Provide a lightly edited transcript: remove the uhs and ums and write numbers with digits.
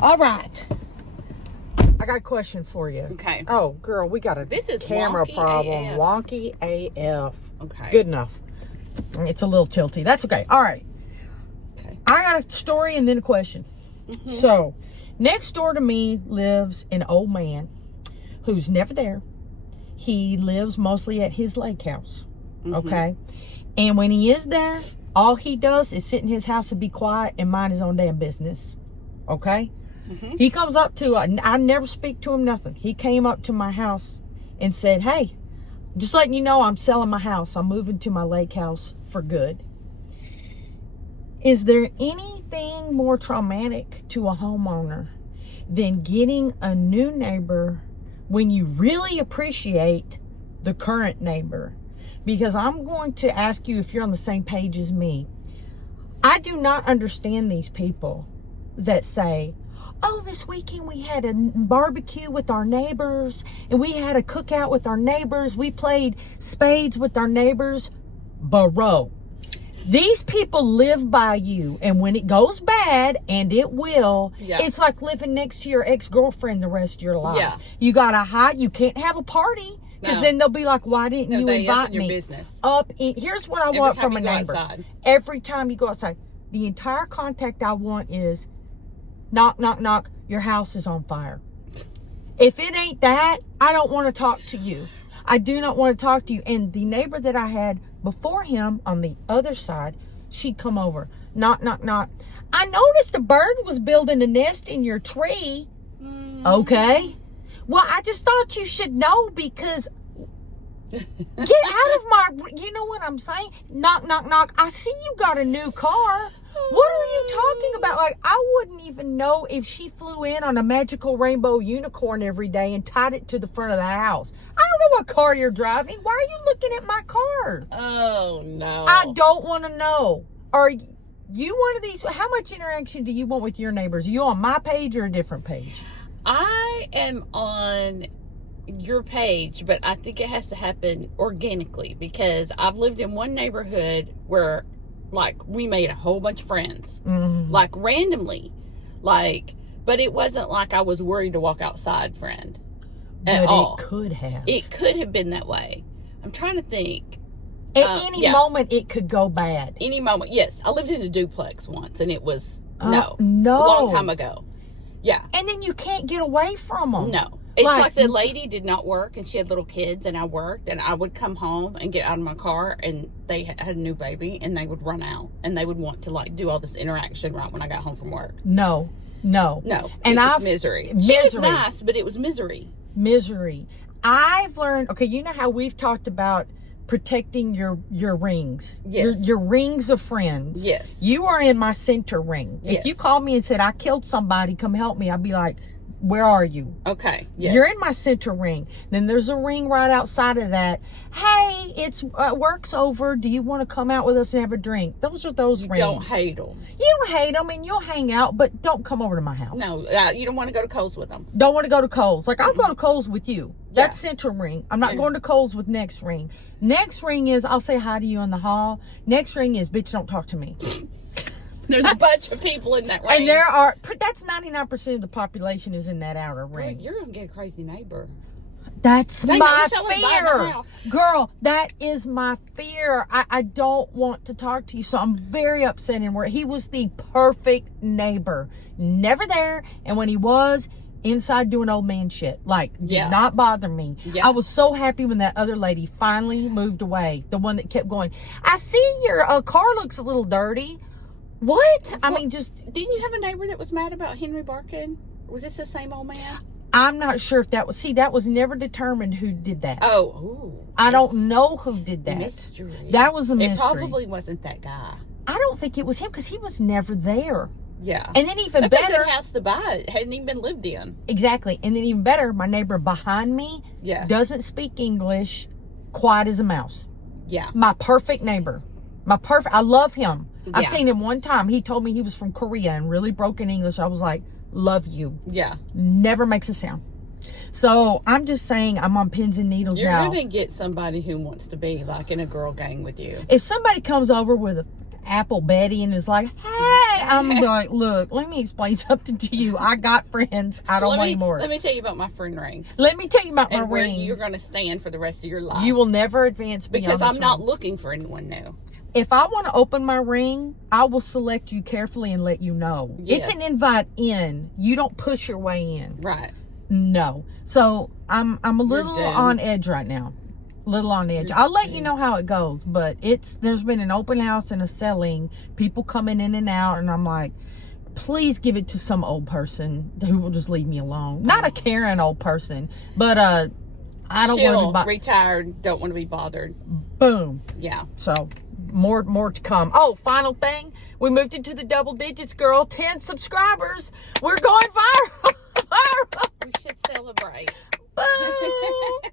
All right. I got a question for you. Okay. Oh, girl, we got a camera problem. AF. Wonky AF. Okay. Good enough. It's a little tilty. That's okay. All right. Okay. I got a story and then a question. Mm-hmm. So, next door to me lives an old man who's never there. He lives mostly at his lake house. Mm-hmm. Okay. And when he is there, all he does is sit in his house and be quiet and mind his own damn business. Okay? Mm-hmm. He comes up to, I never speak to him, nothing. He came up to my house and said, hey, just letting you know I'm selling my house. I'm moving to my lake house for good. Is there anything more traumatic to a homeowner than getting a new neighbor when you really appreciate the current neighbor? Because I'm going to ask you if you're on the same page as me. I do not understand these people that say, oh, this weekend we had a barbecue with our neighbors and we had a cookout with our neighbors. We played spades with our neighbors. Bro, these people live by you, and when it goes bad, and it will, it's like living next to your ex-girlfriend the rest of your life. Yeah. You gotta hide. You can't have a party. Because then they'll be like, why didn't you invite me? Business. Here's what I want from a neighbor. Every time you go outside, the entire contact I want is, knock, knock, knock, your house is on fire. If it ain't that, I don't want to talk to you. I do not want to talk to you. And the neighbor that I had before him on the other side, she'd come over. Knock, knock, knock. I noticed a bird was building a nest in your tree. Okay. Well, I just thought you should know because get out of my, you know what I'm saying? Knock, knock, knock. I see you got a new car. What are you talking about? Like, I wouldn't even know if she flew in on a magical rainbow unicorn every day and tied it to the front of the house. I don't know what car you're driving. Why are you looking at my car? Oh, no. I don't want to know. Are you one of these? How much interaction do you want with your neighbors? Are you on my page or a different page? I am on your page, but I think it has to happen organically because I've lived in one neighborhood where, like, we made a whole bunch of friends, like, randomly, like, but it wasn't like I was worried to walk outside friend at all. It could have. It could have been that way. I'm trying to think. At any moment, it could go bad. Any moment, yes. I lived in a duplex once, and it was, a no. long time ago. Yeah. And then you can't get away from them. No. It's like the lady did not work and she had little kids and I worked and I would come home and get out of my car and they had a new baby and they would run out and they would want to like do all this interaction right when I got home from work. No. And it was misery. She was nice, but it was misery. I've learned, okay, you know how we've talked about protecting your rings. Yes. Your rings of friends. Yes. You are in my center ring. Yes. If you called me and said, I killed somebody, come help me, I'd be like, where are you? Okay. Yes. You're in my center ring. Then there's a ring right outside of that. Hey, it's work's over. Do you want to come out with us and have a drink? Those are those rings. You don't hate them. You don't hate them, and you'll hang out, but don't come over to my house. No, you don't want to go to Kohl's with them. Don't want to go to Kohl's. Like, I'll go to Kohl's with you. That's center ring. I'm not going to Kohl's with next ring. Next ring is I'll say hi to you in the hall. Next ring is, bitch, don't talk to me. There's a bunch of people in that ring. And that's 99% of the population is in that outer ring. You're going to get a crazy neighbor. That's my fear. Girl, that is my fear. I don't want to talk to you. So I'm very upset and worried. He was the perfect neighbor. Never there. And when he was, inside doing old man shit. Like, did not bother me. Yeah. I was so happy when that other lady finally moved away. The one that kept going, I see your car looks a little dirty. What? I mean, just... Didn't you have a neighbor that was mad about Henry barking? Was this the same old man? I'm not sure if that was... See, that was never determined who did that. Oh. I don't know who did that. Mystery. That was a mystery. It probably wasn't that guy. I don't think it was him because he was never there. Yeah. And then even That's better... a good house to buy. It hadn't even been lived in. Exactly. And then even better, my neighbor behind me doesn't speak English, quiet as a mouse. Yeah. My perfect neighbor. I love him. I've seen him one time. He told me he was from Korea and really broken English. I was like, love you. Yeah. Never makes a sound. So I'm just saying I'm on pins and needles now. You're going to get somebody who wants to be like in a girl gang with you. If somebody comes over with an Apple Betty and is like, hey, I'm like, look, let me explain something to you. I got friends. I don't want any more. Let me tell you about my friend rings. Let me tell you about my and where rings. you're going to stand for the rest of your life. You will never advance beyond because I'm this not ring. looking for anyone new. If I want to open my ring, I will select you carefully and let you know. Yes. It's an invite in. You don't push your way in. Right. No. So I'm a little doomed. on edge right now. Little on edge. I'll let you know how it goes, but there's been an open house and a selling, people coming in and out, and I'm like, please give it to some old person who will just leave me alone. Not a caring old person, but I don't want to be retired, don't want to be bothered. Boom. Yeah. So more to come. Oh, final thing, we moved into the double digits, girl. 10 subscribers. We're going viral. We should celebrate. Boom.